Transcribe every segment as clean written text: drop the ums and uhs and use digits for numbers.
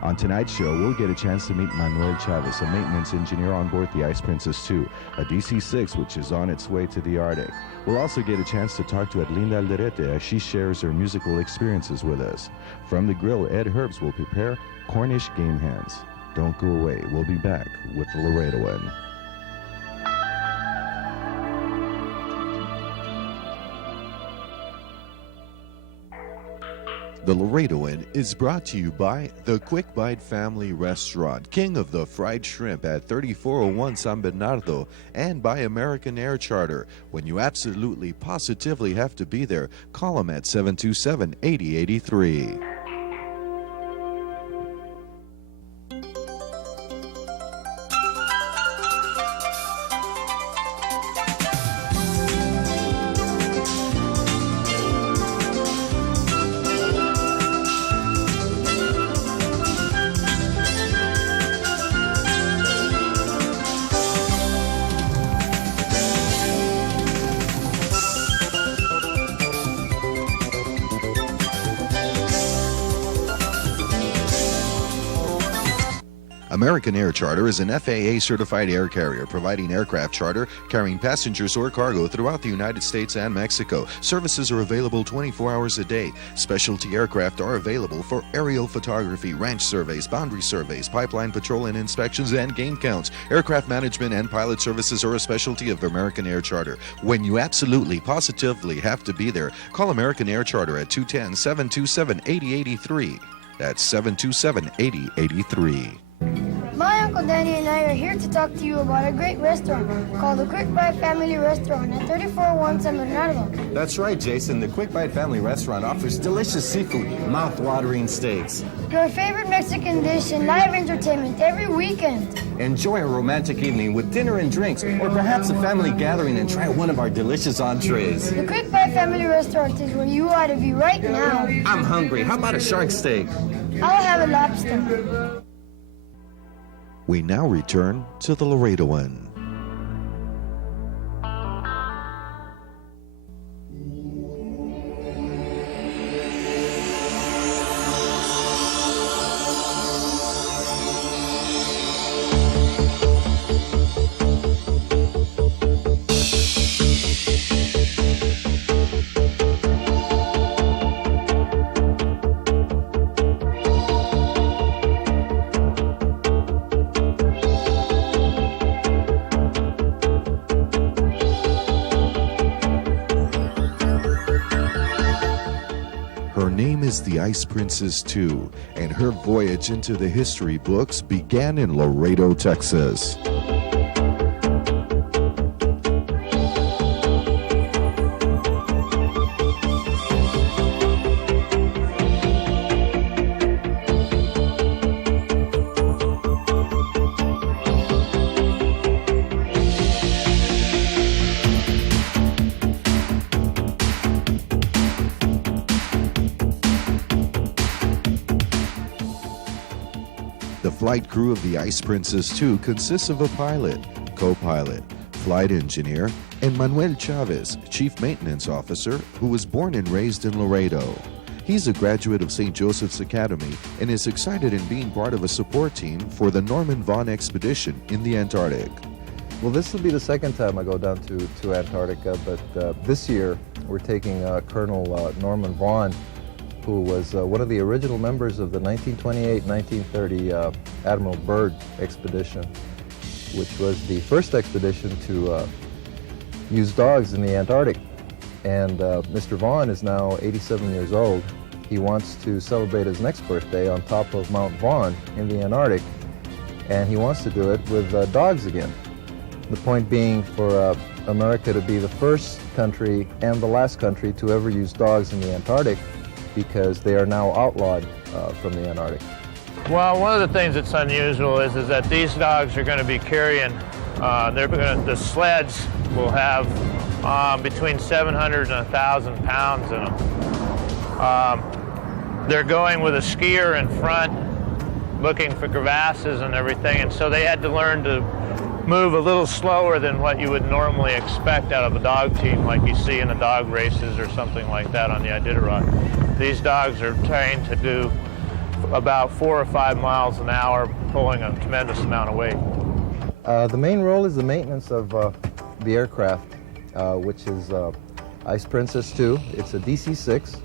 On tonight's show, we'll get a chance to meet Manuel Chavez, a maintenance engineer on board the Ice Princess 2, a DC-6 which is on its way to the Arctic. We'll also get a chance to talk to Herlinda Alderete as she shares her musical experiences with us. From the grill, Ed Herbst will prepare Cornish Hens. Don't go away. We'll be back with the Laredoan. The Laredoan is brought to you by the Quick Bite Family Restaurant, king of the fried shrimp at 3401 San Bernardo, and by American Air Charter. When you absolutely, positively have to be there, call them at 727-8083. American Air Charter is an FAA-certified air carrier providing aircraft charter, carrying passengers or cargo throughout the United States and Mexico. Services are available 24 hours a day. Specialty aircraft are available for aerial photography, ranch surveys, boundary surveys, pipeline patrol and inspections, and game counts. Aircraft management and pilot services are a specialty of American Air Charter. When you absolutely, positively have to be there, call American Air Charter at 210-727-8083. That's 727-8083. My Uncle Danny and I are here to talk to you about a great restaurant called the Quick Bite Family Restaurant at 3401 San Bernardo. That's right, Jason. The Quick Bite Family Restaurant offers delicious seafood, mouth-watering steaks, your favorite Mexican dish, and live entertainment every weekend. Enjoy a romantic evening with dinner and drinks, or perhaps a family gathering and try one of our delicious entrees. The Quick Bite Family Restaurant is where you ought to be right now. I'm hungry. How about a shark steak? I'll have a lobster. We now return to the Laredoan. Her name is the Ice Princess 2, and her voyage into the history books began in Laredo, Texas. The flight crew of the Ice Princess 2 consists of a pilot, co-pilot, flight engineer, and Manuel Chavez, chief maintenance officer, who was born and raised in Laredo. He's a graduate of St. Joseph's Academy and is excited in being part of a support team for the Norman Vaughan expedition in the Antarctic. Well, this will be the second time I go down to Antarctica, but this year we're taking Colonel Norman Vaughan, who was one of the original members of the 1928-1930 Admiral Byrd expedition, which was the first expedition to use dogs in the Antarctic. And Mr. Vaughan is now 87 years old. He wants to celebrate his next birthday on top of Mount Vaughan in the Antarctic, and he wants to do it with dogs again. The point being for America to be the first country and the last country to ever use dogs in the Antarctic, because they are now outlawed from the Antarctic. Well, one of the things that's unusual is that these dogs are going to be carrying, the sleds will have between 700 and 1,000 pounds in them. They're going with a skier in front, looking for crevasses and everything, and so they had to learn to move a little slower than what you would normally expect out of a dog team, like you see in the dog races or something like that on the Iditarod. These dogs are trained to do about 4 or 5 miles an hour, pulling a tremendous amount of weight. The main role is the maintenance of the aircraft, which is Ice Princess 2. It's a DC-6.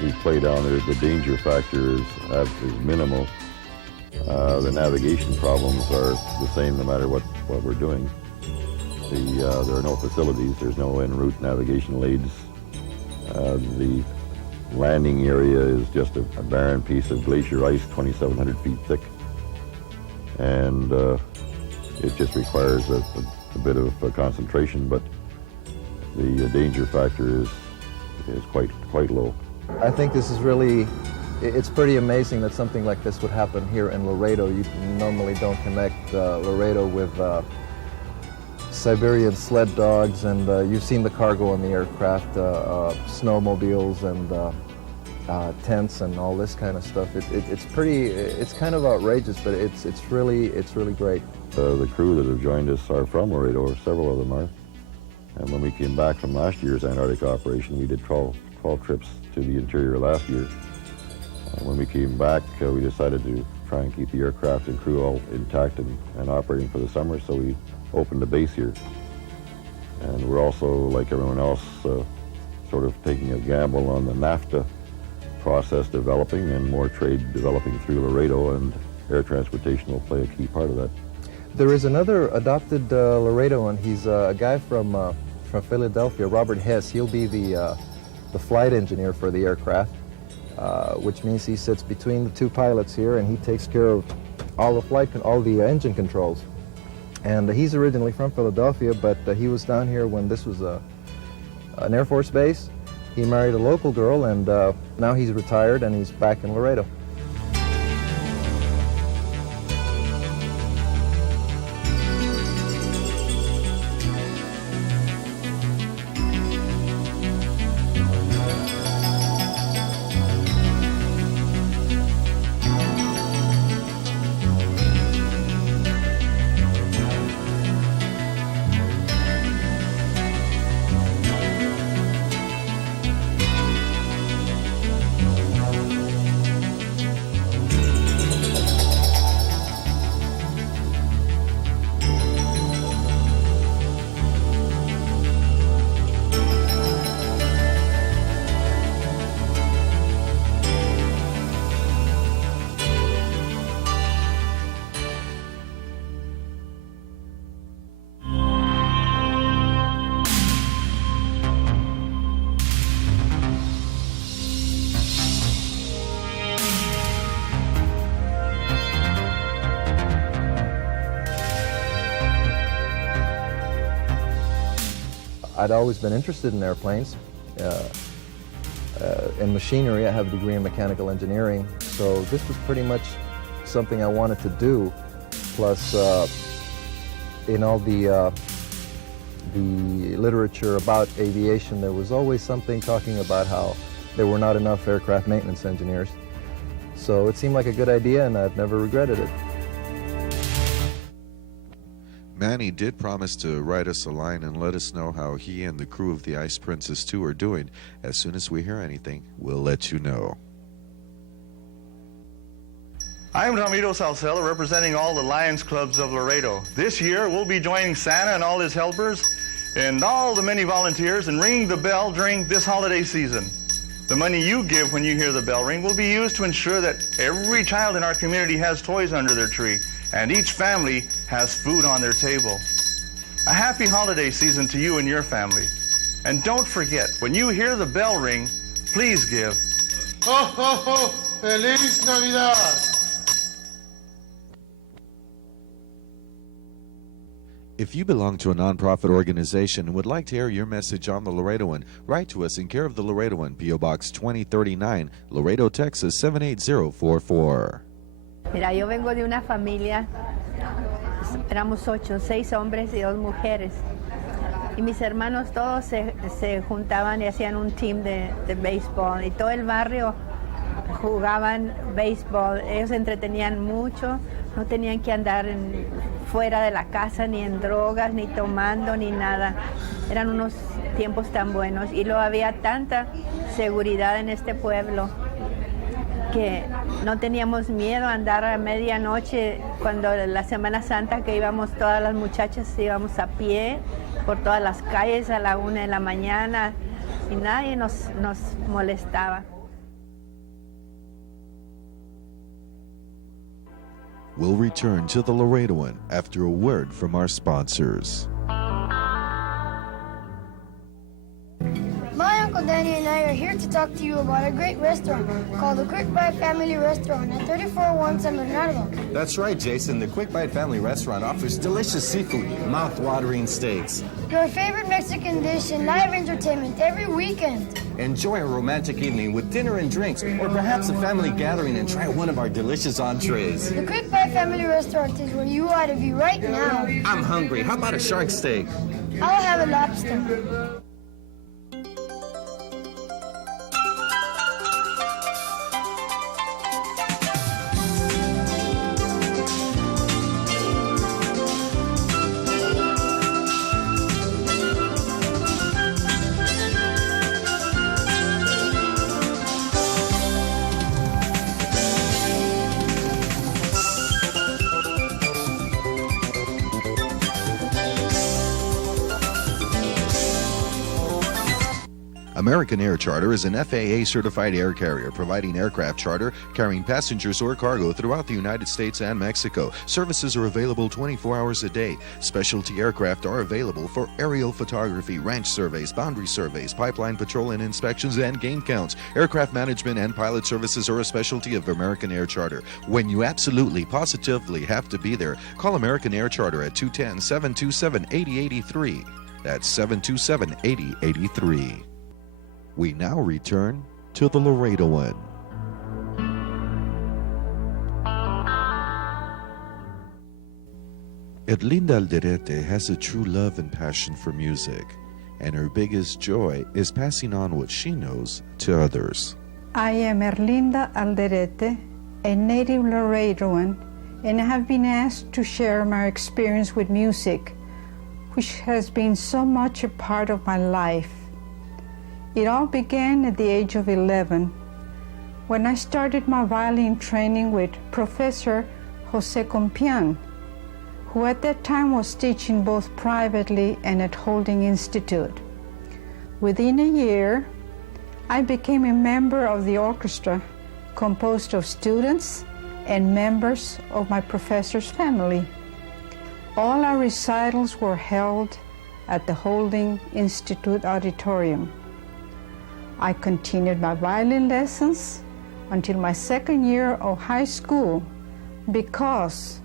We play down there. The danger factor is minimal. The navigation problems are the same no matter what we're doing. There are no facilities. There's no en route navigation aids. The landing area is just a barren piece of glacier ice, 2,700 feet thick, and it just requires a bit of concentration. But the danger factor is quite low. I think this is really, it's pretty amazing that something like this would happen here in Laredo. You normally don't connect Laredo with Siberian sled dogs, and you've seen the cargo on the aircraft, snowmobiles and tents and all this kind of stuff. It's kind of outrageous, but it's really great. The crew that have joined us are from Laredo, or several of them are. And when we came back from last year's Antarctica operation, we did 12 trips to the interior last year. When we came back, we decided to try and keep the aircraft and crew all intact and operating for the summer, so we opened a base here. And we're also, like everyone else, sort of taking a gamble on the NAFTA process developing and more trade developing through Laredo, and air transportation will play a key part of that. There is another adopted Laredoan. He's a guy from Philadelphia, Robert Hess. He'll be the flight engineer for the aircraft, which means he sits between the two pilots here, and he takes care of all the engine controls. And he's originally from Philadelphia, but he was down here when this was an Air Force base. He married a local girl, and now he's retired and he's back in Laredo. I'd always been interested in airplanes. In machinery, I have a degree in mechanical engineering, so this was pretty much something I wanted to do. Plus, in all the literature about aviation, there was always something talking about how there were not enough aircraft maintenance engineers. So it seemed like a good idea, and I've never regretted it. Manny did promise to write us a line and let us know how he and the crew of the Ice Princess 2 are doing. As soon as we hear anything, we'll let you know. I'm Ramiro Salcela, representing all the Lions Clubs of Laredo. This year, we'll be joining Santa and all his helpers and all the many volunteers in ringing the bell during this holiday season. The money you give when you hear the bell ring will be used to ensure that every child in our community has toys under their tree and each family has food on their table. A happy holiday season to you and your family. And don't forget, when you hear the bell ring, please give. ¡Ho, ho, ho! ¡Feliz Navidad! If you belong to a nonprofit organization and would like to air your message on the Laredoan, write to us in care of the Laredoan, P.O. Box 2039, Laredo, Texas 78044. Mira, yo vengo de una familia, éramos 8, 6 hombres y 2 mujeres. Y mis hermanos todos se juntaban y hacían un team de béisbol. Y todo el barrio jugaban béisbol. Ellos se entretenían mucho, no tenían que andar fuera de la casa, ni en drogas, ni tomando, ni nada. Eran unos tiempos tan buenos. Y luego había tanta seguridad en este pueblo que no teníamos miedo a andar a medianoche, cuando la Semana Santa que íbamos todas las muchachas, íbamos a pie por todas las calles a la 1 de la mañana y nadie nos molestaba. We'll return to the Laredoan after a word from our sponsors. My Uncle Danny and I are here to talk to you about a great restaurant called the Quick Bite Family Restaurant at 341 San Bernardo. That's right, Jason. The Quick Bite Family Restaurant offers delicious seafood, mouth-watering steaks. Your favorite Mexican dish and live entertainment every weekend. Enjoy a romantic evening with dinner and drinks, or perhaps a family gathering and try one of our delicious entrees. The Quick Bite Family Restaurant is where you ought to be right now. I'm hungry. How about a shark steak? I'll have a lobster. American Air Charter is an FAA-certified air carrier providing aircraft charter, carrying passengers or cargo throughout the United States and Mexico. Services are available 24 hours a day. Specialty aircraft are available for aerial photography, ranch surveys, boundary surveys, pipeline patrol and inspections, and game counts. Aircraft management and pilot services are a specialty of American Air Charter. When you absolutely, positively have to be there, call American Air Charter at 210-727-8083. That's 727-8083. We now return to the Laredoan. Herlinda Alderete has a true love and passion for music, and her biggest joy is passing on what she knows to others. I am Herlinda Alderete, a native Laredoan, and I have been asked to share my experience with music, which has been so much a part of my life. It all began at the age of 11, when I started my violin training with Professor Jose Compián, who at that time was teaching both privately and at Holding Institute. Within a year, I became a member of the orchestra composed of students and members of my professor's family. All our recitals were held at the Holding Institute auditorium. I continued my violin lessons until my second year of high school because,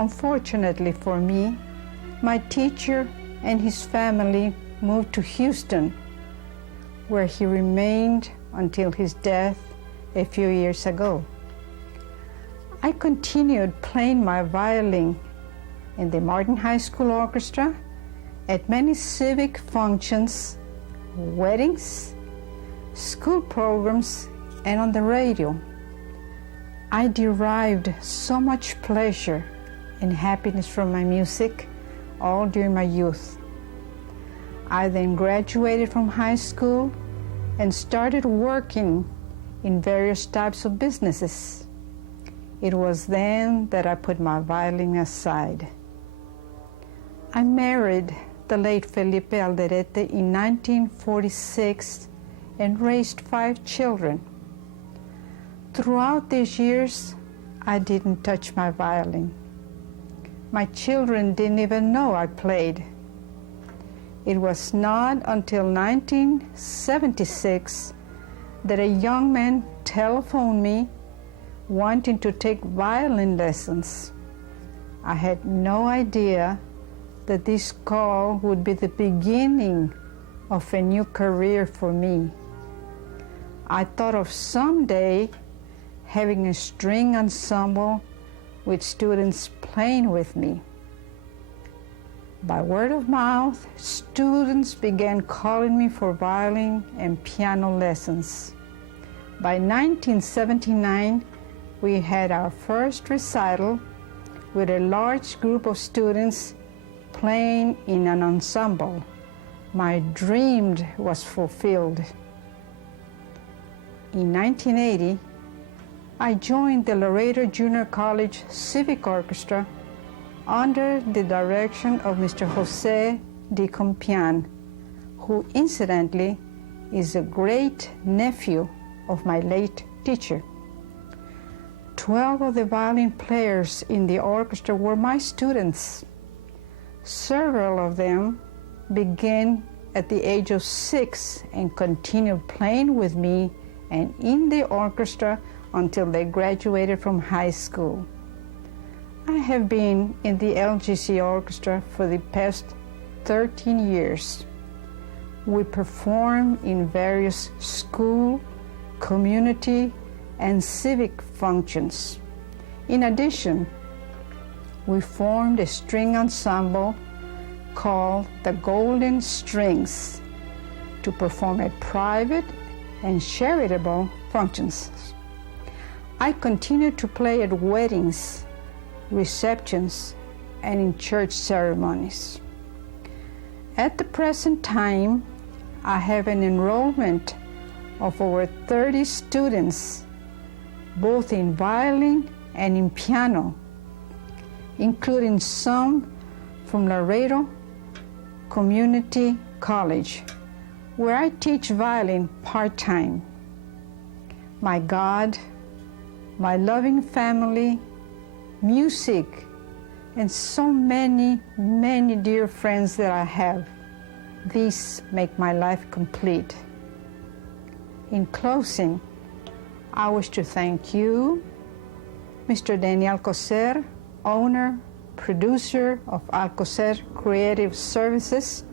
unfortunately for me, my teacher and his family moved to Houston, where he remained until his death a few years ago. I continued playing my violin in the Martin High School Orchestra, at many civic functions, weddings, school programs, and on the radio. I derived so much pleasure and happiness from my music all during my youth. I then graduated from high school and started working in various types of businesses. It was then that I put my violin aside. I married the late Felipe Alderete in 1946 and raised 5 children. Throughout these years, I didn't touch my violin. My children didn't even know I played. It was not until 1976 that a young man telephoned me wanting to take violin lessons. I had no idea that this call would be the beginning of a new career for me. I thought of someday having a string ensemble with students playing with me. By word of mouth, students began calling me for violin and piano lessons. By 1979, we had our first recital with a large group of students playing in an ensemble. My dream was fulfilled. In 1980, I joined the Laredo Junior College Civic Orchestra under the direction of Mr. Jose de Compián, who incidentally is a great nephew of my late teacher. 12 of the violin players in the orchestra were my students. Several of them began at the age of 6 and continued playing with me and in the orchestra until they graduated from high school. I have been in the LGC orchestra for the past 13 years. We perform in various school, community, and civic functions. In addition, we formed a string ensemble called the Golden Strings to perform at private and charitable functions. I continue to play at weddings, receptions, and in church ceremonies. At the present time, I have an enrollment of over 30 students, both in violin and in piano, including some from Laredo Community College, where I teach violin part-time. My God, my loving family, music, and so many, many dear friends that I have. These make my life complete. In closing, I wish to thank you, Mr. Daniel Alcocer, owner, producer of Alcocer Creative Services,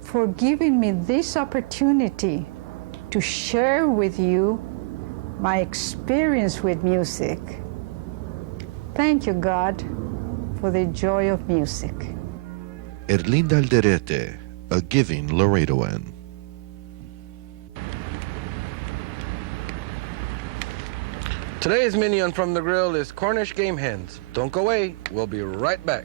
for giving me this opportunity to share with you my experience with music. Thank you, God, for the joy of music. Herlinda Alderete, a giving Laredoan. Today's menu on From the Grill is Cornish game hens. Don't go away. We'll be right back.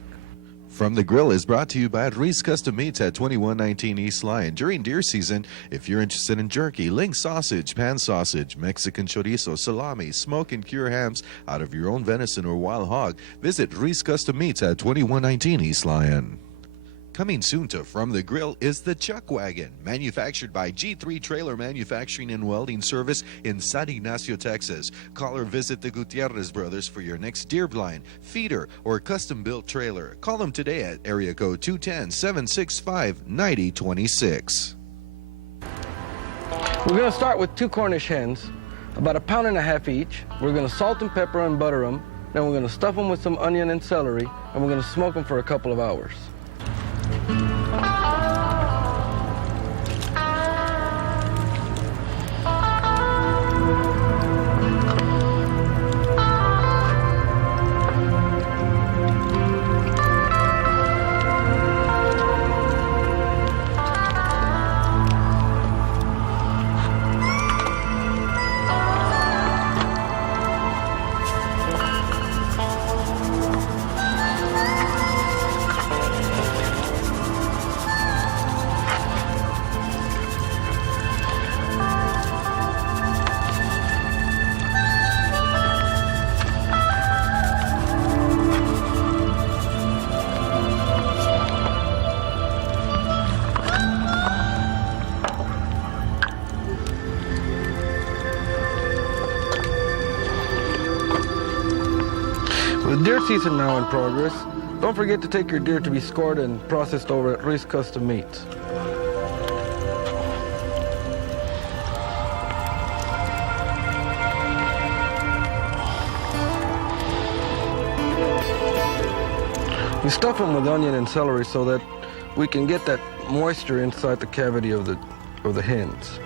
From the Grill is brought to you by Reese Custom Meats at 2119 East Lyon. During deer season, if you're interested in jerky, link sausage, pan sausage, Mexican chorizo, salami, smoke and cure hams out of your own venison or wild hog, visit Reese Custom Meats at 2119 East Lyon. Coming soon to From the Grill is the Chuck Wagon, manufactured by G3 Trailer Manufacturing and Welding Service in San Ignacio, Texas. Call or visit the Gutierrez brothers for your next deer blind, feeder, or custom-built trailer. Call them today at area code 210-765-9026. We're going to start with 2 Cornish hens, about 1.5 pounds each. We're going to salt and pepper and butter them. Then we're going to stuff them with some onion and celery, and we're going to smoke them for a couple of hours. With deer season now in progress, don't forget to take your deer to be scored and processed over at Reese Custom Meats. We stuff them with onion and celery so that we can get that moisture inside the cavity of the hens.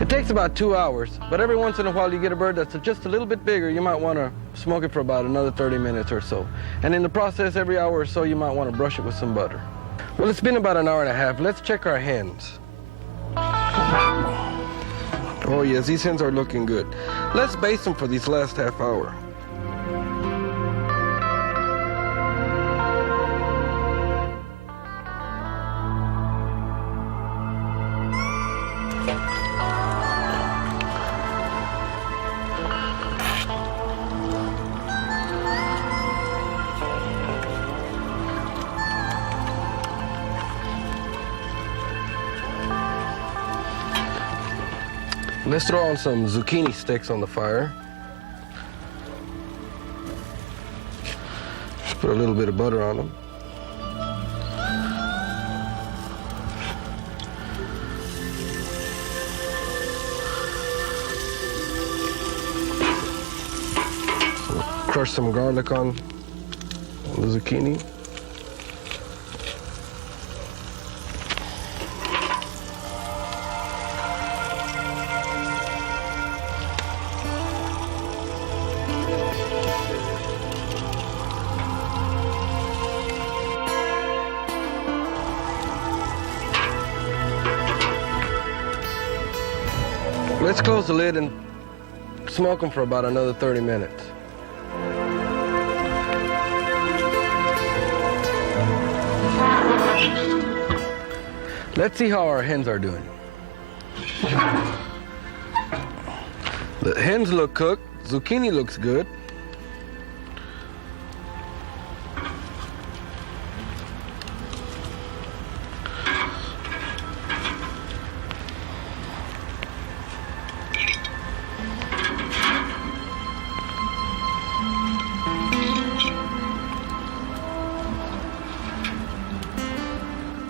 It takes about 2 hours, but every once in a while you get a bird that's just a little bit bigger, you might want to smoke it for about another 30 minutes or so. And in the process, every hour or so, you might want to brush it with some butter. Well, it's been about an hour and a half. Let's check our hens. Oh yes, these hens are looking good. Let's baste them for this last half hour. Let's throw on some zucchini sticks on the fire. Just put a little bit of butter on them. So crush some garlic on the zucchini. Let's close the lid and smoke them for about another 30 minutes. Let's see how our hens are doing. The hens look cooked, zucchini looks good.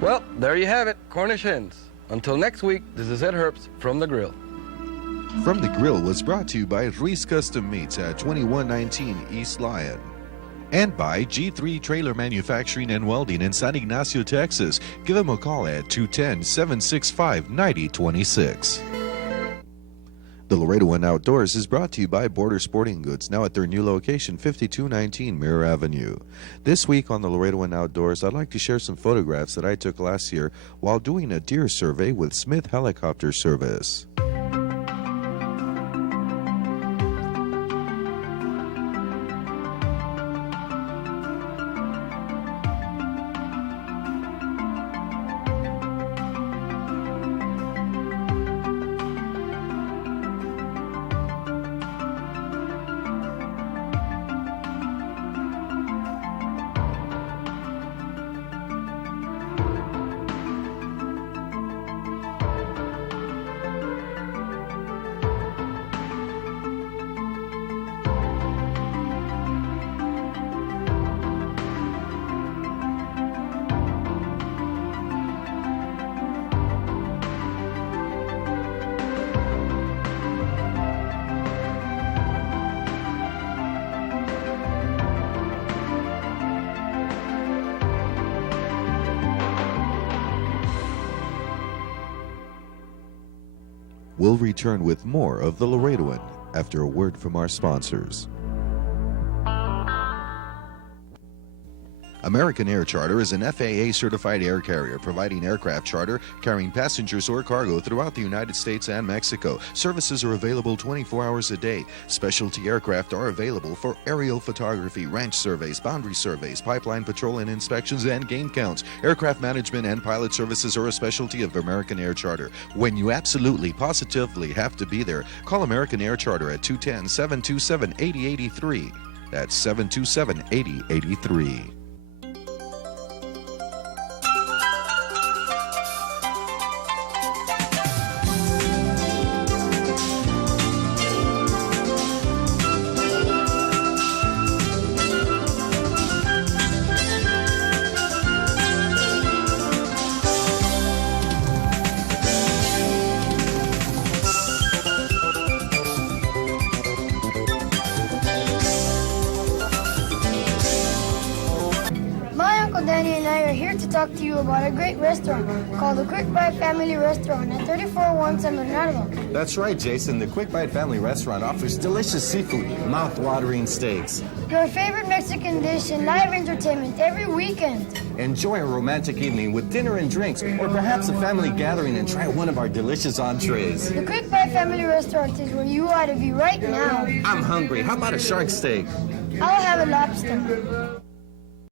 Well, there you have it, Cornish hens. Until next week, this is Ed Herbst from The Grill. From The Grill was brought to you by Ruiz Custom Meats at 2119 East Lyon. And by G3 Trailer Manufacturing and Welding in San Ignacio, Texas. Give them a call at 210-765-9026. The Laredoan Outdoors is brought to you by Border Sporting Goods, now at their new location, 5219 Mirror Avenue. This week on the Laredoan Outdoors, I'd like to share some photographs that I took last year while doing a deer survey with Smith Helicopter Service. We'll return with more of the Laredoan after a word from our sponsors. American Air Charter is an FAA-certified air carrier providing aircraft charter, carrying passengers or cargo throughout the United States and Mexico. Services are available 24 hours a day. Specialty aircraft are available for aerial photography, ranch surveys, boundary surveys, pipeline patrol and inspections, and game counts. Aircraft management and pilot services are a specialty of American Air Charter. When you absolutely, positively have to be there, call American Air Charter at 210-727-8083. That's 727-8083. Danny and I are here to talk to you about a great restaurant called the Quick Bite Family Restaurant at 3401 San Bernardo. That's right, Jason. The Quick Bite Family Restaurant offers delicious seafood, mouth-watering steaks. Your favorite Mexican dish and live entertainment every weekend. Enjoy a romantic evening with dinner and drinks, or perhaps a family gathering and try one of our delicious entrees. The Quick Bite Family Restaurant is where you ought to be right now. I'm hungry. How about a shark steak? I'll have a lobster.